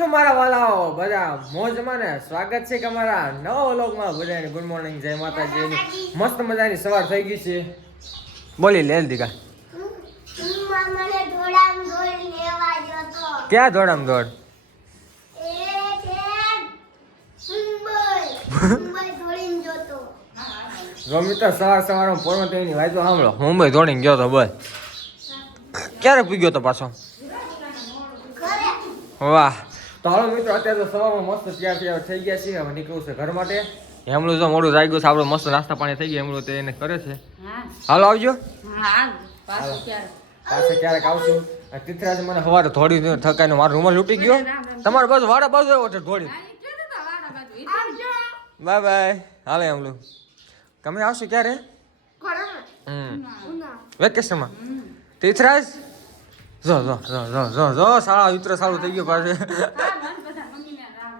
છો મારા વાલાઓ? બધા મોજમાં ને સ્વાગત છે કે અમારા નવા વ્લોગમાં. બધાને ગુડ મોર્નિંગ જય માતાજી. મસ્ત મજાની સવાર થઈ ગઈ છે. બોલી લે દીકા. ક્યાં દોડામ દોડ જો મિત્ર સવાર સવારમાં પોરમાં તેની વાંચો સાંભળો. મુંબઈ દોડીને ગયો તો બસ ક્યારે પૂગ્યો તો પાછો? વાહ. તો હાલો મિત્રો અત્યારે તો સવારમાં મસ્ત તૈયાર તૈયાર થઈ ગયા છીએ. હવે નીકળવું છે ઘર માટે. હેમલું જો મોડું ગયું છે આપણું મસ્ત નાસ્તા પાણી થઈ ગયું હેમલું તે એને કરે છે. હાલો આવજો. પાસે ક્યારેક આવશું. તિથરાજ મને સવારે થોડી થકાઈને મારો રૂમાલ લૂટી ગયો. તમારે બસ વાડા બાજુ એવો છે થોડી બાય બાય. હાલે હેમલું તમે આવશો ક્યારે? હમ. વેકેશનમાં તીથરાજ? જો જો જો જો જો જો શાળા મિત્ર સારું થઈ ગયું પાસે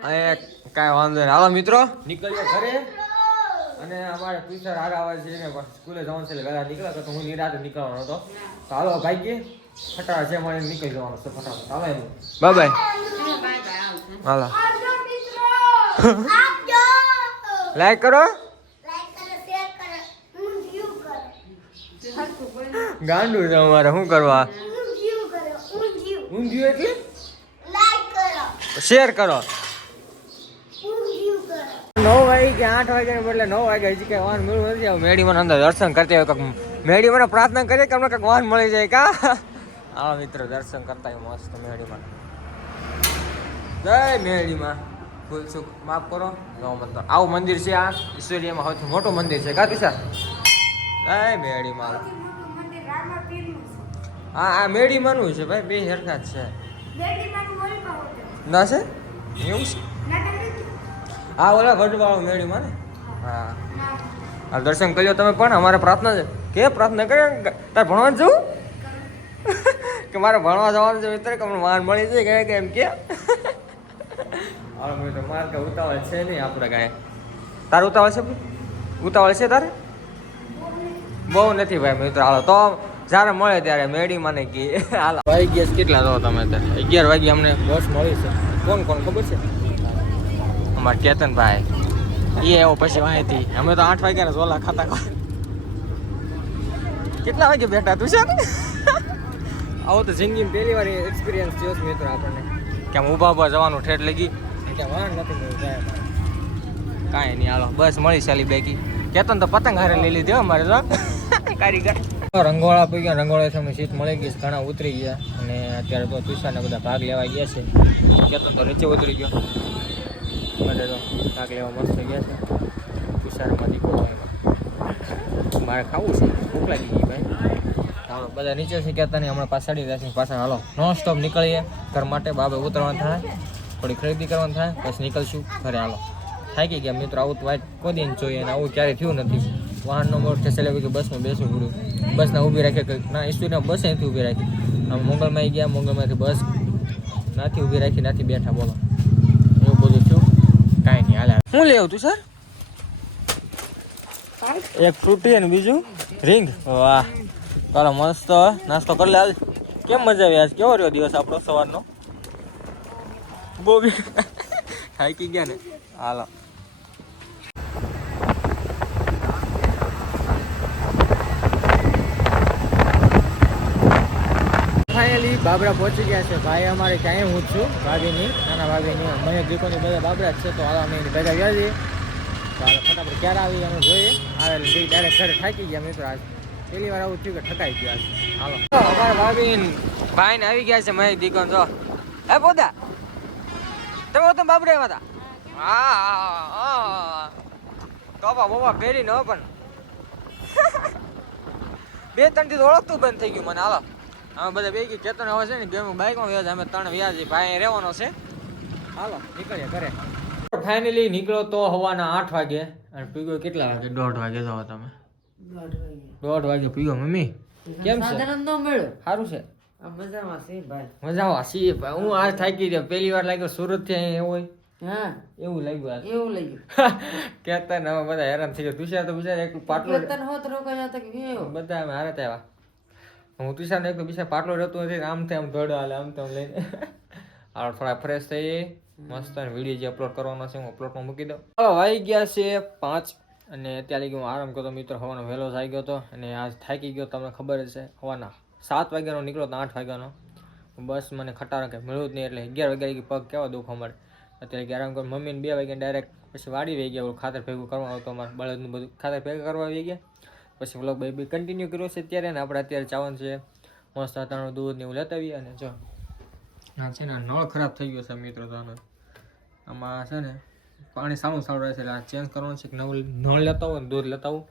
અહીંયા કાંઈ વાંધો નહીં. હાલો મિત્રો. નીકળીએ ઘરે. અને અમારે ટ્યુશન હારા આવે છે. ને સ્કૂલે જવાનું છે એટલે વહેલા નીકળ્યા તો હું નિરાતે નીકળવાનો હતો. તો હાલો ભાઈ ફટાફટ છે મને નીકળી જવાનું છે ફટાફટ. હાલો એનું બાય બાય. હાલો. આવજો લાઈક કરો લાઈક કરો શેર કરો ઊંધિયું કરો. ગાંડું છે અમારે. શું કરવા? ઊંધિયું એટલે? લાઈક કરો. શેર કરો. નવ વાગે કે આઠ વાગે એટલે નવ વાગે હજી કઈ વાહન મળ્યું નથી. આવે મેડી મને અંદર દર્શન કરતી હોય કંઈક મને પ્રાર્થના કરીએ કે અમને કંઈક વાહન મળી જાય કા? આવા મિત્રો દર્શન કરતા હોય મસ્ત મેડીમાં જય મેડીમાં ભૂલ ચૂક માફ કરો. નવ મંદિર આવું મંદિર છે આ. ઈશ્વરીયમાં સૌથી મોટું મંદિર છે. કા તુષાર? જય મેડીમાં હા આ મેડીમાંનું છે ભાઈ બે હરખા જ છે. ના છે? એવું છે? હા ઓલા ગઢવાળું મેળીમાં ને? હા. આ દર્શન કર્યો તમે પણ અમારે પ્રાર્થના છે. કે પ્રાર્થના કરે? તારે ભણવા જવું કે મારે ભણવા જવાનું છે મિત્ર કે મને વાહન મળી જાય કે એમ કે? હાલો મિત્ર મારે કે ઉતાવળ છે નહીં આપણે કાંઈ. તારે ઉતાવળ છે ઉતાવળ છે તારે? બહુ નથી ભાઈ મિત્ર હાલો તો જ્યારે મળે ત્યારે મેડી મને કી. હાલો. ભાઈ ગયા કેટલા રહો તમે અગિયાર વાગે અમને બસ મળી છે. કોણ કોણ ખબર છે? અમાર કેતનભાઈ. એ એવો પછી માહિતી અમે તો આઠ વાગ્યા સોલા ખાતા કેટલા વાગે બેઠા તું છે? આવો તો જિંદગીમાં પહેલી વાર એક્સપિરિયન્સ થયો છે મિત્રો આપણને. કેમ ઊભા ઊભા ઊભા જવાનું ઠેઠ લગી કાંઈ નહીં હાલો. બસ મળી ચાલી બેકી કેતન તો પતંગ હારે લઈ લીધી અમારે તો. કારીગર. રંગોળા પી ગયા, રંગોળા સમય સીટ મળી ગઈ ઘણા ઉતરી ગયા અને અત્યારે તો તુષારને બધા ભાગ લેવા ગયા છે. કેતન તો રચે ઉતરી ગયો. માટે તો ભાગ લેવા મસ્ત ગયા છે. તુષારમાં દીકરો આવ્યો. મારે ખાવું છે, ભૂખ લાગી ગઈ ભાઈ. બધા નીચે છે કહેતા નહીં, હમણાં પાછાડી રહ્યા પાછા હાલો નોન સ્ટોપ નીકળીએ. ઘર માટે બાબે ઉતરવાનું થાય, થોડી ખરીદી કરવાનું થાય, પછી નીકળશું ઘરે. હાલો. થાકી ગયા મિત્રો, આવું તો વાઈટ કોઈ દિન જોઈએ અને આવું ક્યારેય થયું નથી. વાહનનો મોડ ઠેસેલે કે બસમાં બેસવું પડ્યું બસના ઊભી રાખે કે ના ઈશ્વરને બસ અહીંથી ઊભી રાખી. આમ મંગળમાં ગયા મંગળમાંથી બસ નાથી ઊભી રાખી, નાથી બેઠા બોલો. એવું બધું થયું. કાંઈ નહીં, હાલે હું લેવું તું, સર? એક ફ્રૂટી અને બીજું રિંગ. વાહ. ચાલો, મસ્ત નાસ્તો કરી લે. કેમ મજા આવી આજ? કેવો રહ્યો દિવસ આપણો સવારનો? બહુ બી થાકી ગયા ને? હાલો ફાઇનલી બાબરા પહોંચી ગયા છે. ભાઈ અમારે ક્યાંય હું છું? ભાભીની નાના ભાભીની મને દીકોની બધા બાબરા જ છે, તો હાલ અમે એની ભેગા ગયા છીએ તો હાલો ફટાફટ ક્યારે આવી અમે જોઈએ. આવે ડાયરેક્ટ ઘરે થાકી ગયા મિત્રો આજ. પહેલી વાર આવું થયું કે ઠકાઈ ગયા છે હાલો. અમારા ભાભી ભાઈ ને આવી ગયા છે મહેક દીકોન, જો. હે પોતા તમે તો બાબરા આવ્યા હતા હા હા હા. કપા બોપા પહેરી ન પણ. બે ત્રણથી ઓળખતું બંધ થઈ ગયું મને. હાલો. અમે બધા બે કેતન હવે છે ને ગેમ બાઇકમાં વ્યાજ અમે ત્રણ વ્યાજ ભાઈ રહેવાનો છે. હાલો નીકળીએ ઘરે. ફાઇનલી નીકળ્યો તો હવાના આઠ વાગે. અને પીગો કેટલા વાગે? દોઢ વાગે જાઓ તમે. દોઢ વાગે. પીગો મમ્મી. કેમ છે? સારું છે. મજામાં છે ભાઈ. મજામાં છીએ ભાઈ. હું આજ થાકી ગયો. પહેલી વાર લાગ્યો સુરતથી એવું હોય. હા. એવું લાગ્યું એવું લાગ્યું. કેતન હવે બધા હેરાન થઈ ગયા. તુષાર તો બિચારા એક પાટલો બધા અમે હારે આવ્યા. હું તુષાર એક તો બિચારા પાટલો રહેતો નથી આમ તેમ ધડ હાલે, આમ તેમ લઈને. આ થોડા ફ્રેશ થઈએ મસ્ત અને વીડિયો જે અપલોડ કરવાનો છે હું અપલોડમાં મૂકી દઉં. ચાલો વાઈ ગયા છે પાંચ અને અત્યારે હું આરામ કરતો, મિત્રો, હવાનો વહેલો થઈ ગયો હતો અને આજ થાકી ગયો, તમને ખબર છે, હવાના સાત વાગ્યાનો નીકળો તો આઠ વાગ્યાનો. બસ મને ખટારા કે મળ્યું જ નહીં એટલે અગિયાર વાગ્યા પગ કેવા દુખવા મળે અત્યારે આરામ કર, મમ્મીને બે વાગ્યા ડાયરેક્ટ પછી વાડી વહી ગયા ખાતર ભેગું કરવાનું આવતો અમારે, બળદનું બધું ખાતર ભેગું કરવા આવી ગયા. પછી વ્લોગ ભાઈ કન્ટિન્યુ કર્યો છે અત્યારે ને આપણે અત્યારે ચાવન છે મસ્ત અટાણું દૂધ ને એવું લેતા અને જો. હા છે ને, આ નળ ખરાબ થઈ ગયો છે મિત્રો તો આમાં છે ને, પાણી સારું સારું રહે છે, એટલે આ ચેન્જ કરવાનું છે કે નવું નળ લેતા હોય દૂધ લેતા આવું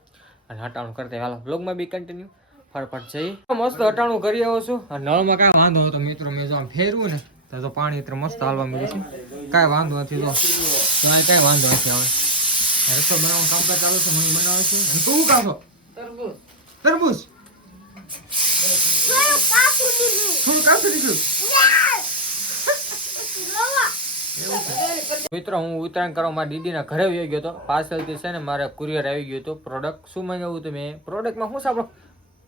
અને હટાણું કરતા હાલો વ્લોગમાં બી કન્ટિન્યુ ફટફટ જઈ. મસ્ત હટાણું કરી આવો છું. આ નળમાં કાંઈ વાંધો હતો મિત્રો, મેં જો આમ ફેરવું ને, તો જો પાણી એટલે મસ્ત હાલવા મળ્યું છે. કાંઈ વાંધો નથી તો કાંઈ કાંઈ વાંધો નથી હવે. રસો બનાવવાનું કામકાજ ચાલુ છે, મમ્મી બનાવે છે. તું કાઢો તરબૂચ. મિત્રો હું ઉત્તરાયણ કરવા મારા દીદીના ઘરે આવી ગયો હતો. પાર્સલથી છે ને મારે કુરિયર આવી ગયું હતું. પ્રોડક્ટ શું મંગાવ્યું હતું મેં? પ્રોડક્ટમાં શું સાંભળો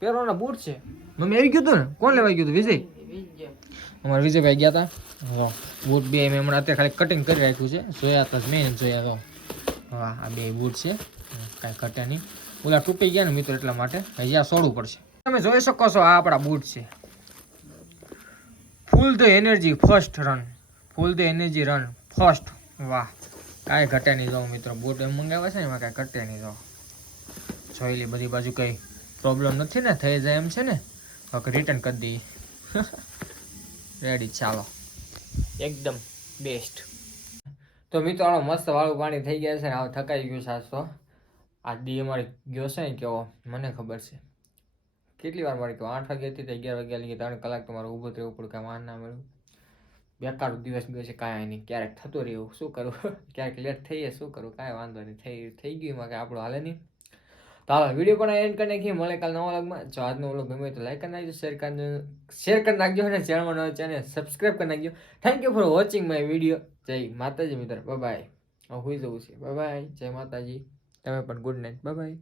પહેરવાના બૂટ છે. મમ્મી આવી ગયું હતું ને? કોણ લેવા ગયું હતું? વિજય? વિજય. અમારા વિજયભાઈ ગયા હતા જો બૂટ બે મેં હમણાં અત્યારે ખાલી કટિંગ કરી રાખ્યું છે. જોયા હતા મેં જોયા તો. હા આ બે બૂટ છે. કાંઈ કટ્યા નહીં. ઓલા તૂટી ગયા ને મિત્રો એટલા માટે હજી આ સોડવું પડશે. તમે જોઈ શકો છો આ આપણા બૂટ છે. Full the energy first run full the energy run first વાહ. કાંઈ ઘટે નહીં જાઉં મિત્રો. બૂટ એમ મંગાવ્યા છે ને એમાં કાંઈ ઘટે નહીં જાઓ જોઈ લે, બધી બાજુ કંઈ પ્રોબ્લેમ નથી ને? થઈ જાય એમ છે ને? તો રિટર્ન કરી દઈએ. રેડી ચાલો. એકદમ બેસ્ટ તો મિત્રો મસ્ત વાળું પાણી થઈ ગયા છે ને? હવે થકાઈ ગયું તો. આ દી અમારે ગયો છે ને કેવો, મને ખબર છે. કેટલી વાર મારે કહો આઠ વાગ્યાથી તો અગિયાર વાગ્યા લગી ત્રણ કલાક તમારે ઊભું રહેવું પડે, કાંઈ વાર ના મળ્યું બેકાર દિવસ ગયો છે, કાંઈ નહીં. ક્યારેક થતું રહ્યું, શું કરું? ક્યારેક લેટ થઈએ શું કરું? કાંઈ વાંધો નહીં. થઈ થઈ ગયું એમાં કાંઈ આપણું હાલે નહીં. તો હાલો વીડિયો પણ એન્ડ કરી નાખીએ. મળે કાલ નવા લગમાં જો આજનો વ્લોગ ગમે તો લાઈક કરી નાખજો શેર કરી શેર કરી નાખજો અને ચેનલમાં નવો ચેનલ સબસ્ક્રાઈબ કરી નાખજો. Thank you for watching my video જય માતાજી મિત્ર. બાય હું જવું છે. બાય જય માતાજી. તમે પણ ગુડ નાઇટ બાય